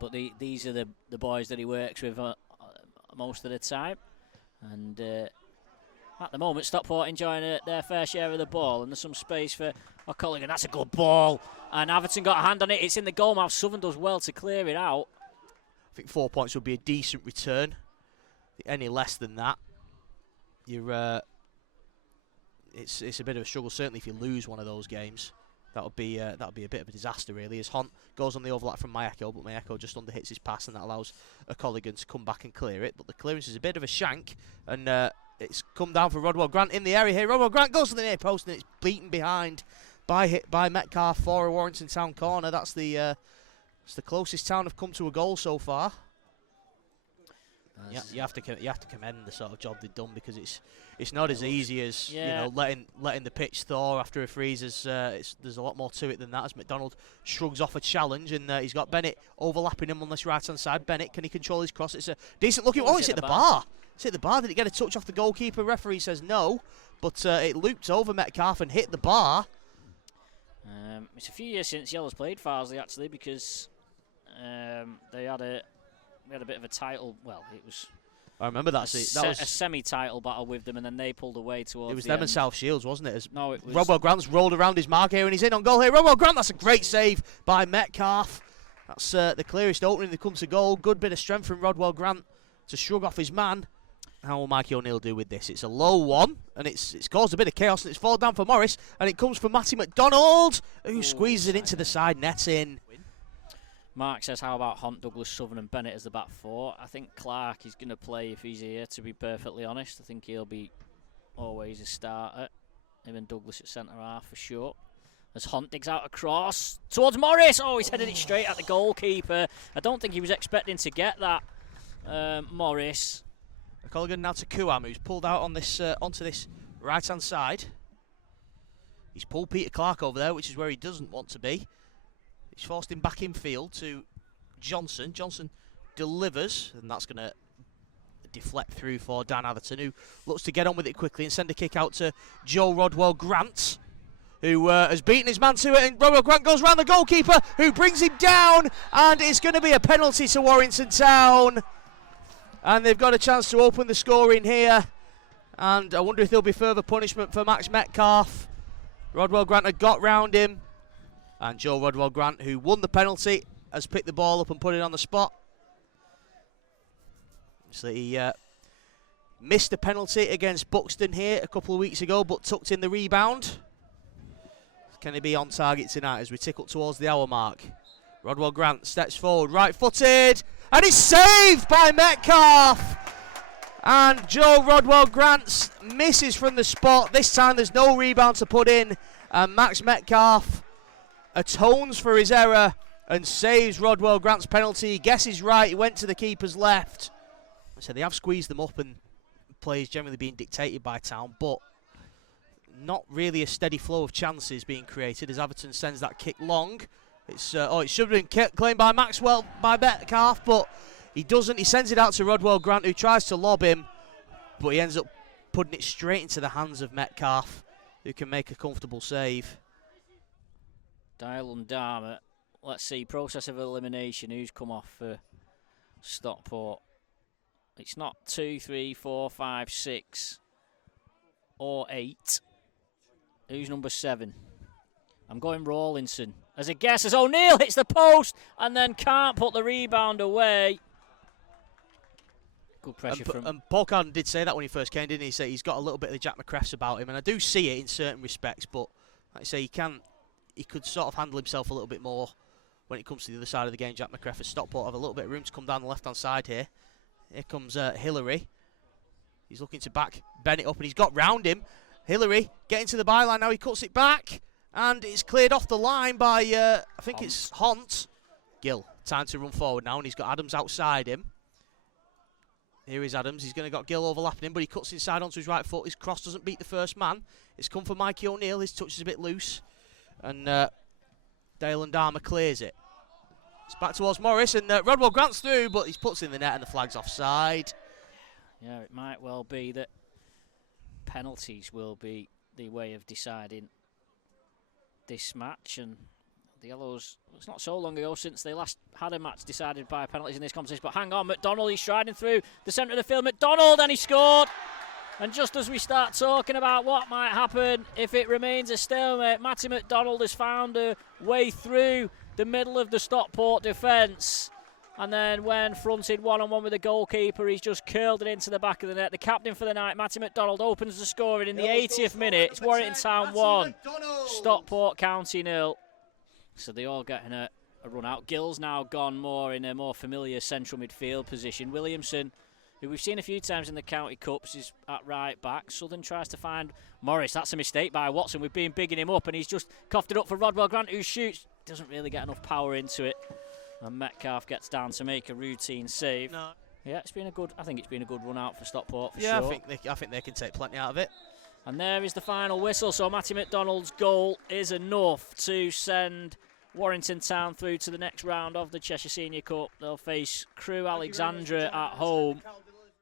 but these are the boys that he works with most of the time. And at the moment, Stockport enjoying their fair share of the ball, and there's some space for O'Culligan. That's a good ball, and Atherton got a hand on it. It's in the goal mouth. Southern does well to clear it out. I think 4 points would be a decent return. Any less than that, you're it's a bit of a struggle. Certainly, if you lose one of those games, that would be a bit of a disaster, really. As Hunt goes on the overlap from Mayako, but Mayako just underhits his pass, and that allows O'Culligan to come back and clear it. But the clearance is a bit of a shank, and it's come down for Rodwell Grant in the area here. Rodwell Grant goes to the near post, and it's beaten behind by Metcalf for a Warrington Town corner. That's the closest Town have come to a goal so far. Yeah, you have to commend the sort of job they've done, because it's not as easy as letting the pitch thaw after a freeze. There's a lot more to it than that. As McDonald shrugs off a challenge, and he's got Bennett overlapping him on this right hand side. Bennett, can he control his cross? It's a decent looking. Oh, it's hit the bar. It's hit the bar. Did it get a touch off the goalkeeper? Referee says no, but it looped over Metcalf and hit the bar. It's a few years since Yellows played Farsley, actually, because we had a bit of a title. Well, it was. I remember that. That was a semi-title battle with them, and then they pulled away towards. It was the them end. and South Shields, wasn't it? No, it was. Rodwell Grant's rolled around his mark here, and he's in on goal here. Rodwell Grant, that's a great save by Metcalf. That's the clearest opening that comes to goal. Good bit of strength from Rodwell Grant to shrug off his man. How will Mikey O'Neill do with this? It's a low one, and it's caused a bit of chaos, and it's fallen down for Morris, and it comes from Matty McDonald, who squeezes it into the side net in. Mark says, how about Hunt, Douglas, Southern and Bennett as the back four? I think Clark is going to play if he's here, to be perfectly honest. I think he'll be always a starter. Him and Douglas at centre-half for sure. As Hunt digs out a cross towards Morris. Oh, he's headed it straight at the goalkeeper. I don't think he was expecting to get that, Morris. O'Culligan now to Kuam, who's pulled out on this onto this right-hand side. He's pulled Peter Clark over there, which is where he doesn't want to be. He's forced him back in field to Johnson. Johnson delivers, and that's going to deflect through for Dan Atherton, who looks to get on with it quickly and send a kick out to Joe Rodwell Grant, who has beaten his man to it, and Rodwell Grant goes round the goalkeeper, who brings him down, and it's going to be a penalty to Warrington Town. And they've got a chance to open the scoring here, and I wonder if there'll be further punishment for Max Metcalf. Rodwell Grant had got round him, and Joe Rodwell Grant, who won the penalty, has picked the ball up and put it on the spot. So he missed the penalty against Buxton here a couple of weeks ago, but tucked in the rebound. Can he be on target tonight as we tick up towards the hour mark? Rodwell Grant steps forward, right-footed, and it's saved by Metcalf. And Joe Rodwell Grant misses from the spot. This time there's no rebound to put in, and Max Metcalf atones for his error and saves Rodwell Grant's penalty. He guesses right, he went to the keeper's left. So they have squeezed them up, and plays generally being dictated by Town, but not really a steady flow of chances being created as Atherton sends that kick long. It's it should have been claimed by Metcalf, but he doesn't. He sends it out to Rodwell Grant, who tries to lob him, but he ends up putting it straight into the hands of Metcalf, who can make a comfortable save. Dial and Dharma. Let's see, process of elimination. Who's come off for Stockport? It's not 2, 3, 4, 5, 6 or 8. Who's number 7? I'm going Rawlinson. As a guess, as O'Neill hits the post and then can't put the rebound away. Good pressure from... And Paul Carden did say that when he first came, didn't he? He said he's got a little bit of the Jack McCreffs about him, and I do see it in certain respects, but like I say, he could sort of handle himself a little bit more when it comes to the other side of the game. Jack McCreff at Stockport have a little bit of room to come down the left-hand side here. Here comes Hillary. He's looking to back Bennett up, and he's got round him. Hillary getting to the byline now. He cuts it back, and it's cleared off the line by, I think it's Hunt. Gill, time to run forward now, and he's got Adams outside him. Here is Adams. He's going to got Gill overlapping him, but he cuts inside onto his right foot. His cross doesn't beat the first man. It's come for Mikey O'Neill. His touch is a bit loose, and Dale and Dharma clears it. It's back towards Morris, and Rodwell Grant's through, but he's puts in the net, and the flag's offside. Yeah, it might well be that penalties will be the way of deciding this match, and the Yellows, it's not so long ago since they last had a match decided by penalties in this competition, but hang on, McDonald, he's striding through the centre of the field. McDonald, and he scored! And just as we start talking about what might happen if it remains a stalemate, Matty McDonald has found a way through the middle of the Stockport defence. And then when fronted one-on-one with the goalkeeper, he's just curled it into the back of the net. The captain for the night, Matty McDonald, opens the scoring in the 80th minute. It's Warrington Town 1, Stockport County 0. So they're all getting a run out. Gill's now gone more in a more familiar central midfield position. Williamson, who we've seen a few times in the County Cups, is at right back. Southern tries to find Morris. That's a mistake by Watson. We've been bigging him up, and he's just coughed it up for Rodwell Grant, who shoots. Doesn't really get enough power into it. And Metcalf gets down to make a routine save. No. Yeah, it's been a good. I think it's been a good run out for Stockport for yeah, sure. I think they can take plenty out of it. And there is the final whistle. So Matty McDonald's goal is enough to send Warrington Town through to the next round of the Cheshire Senior Cup. They'll face Crewe Alexandra at home.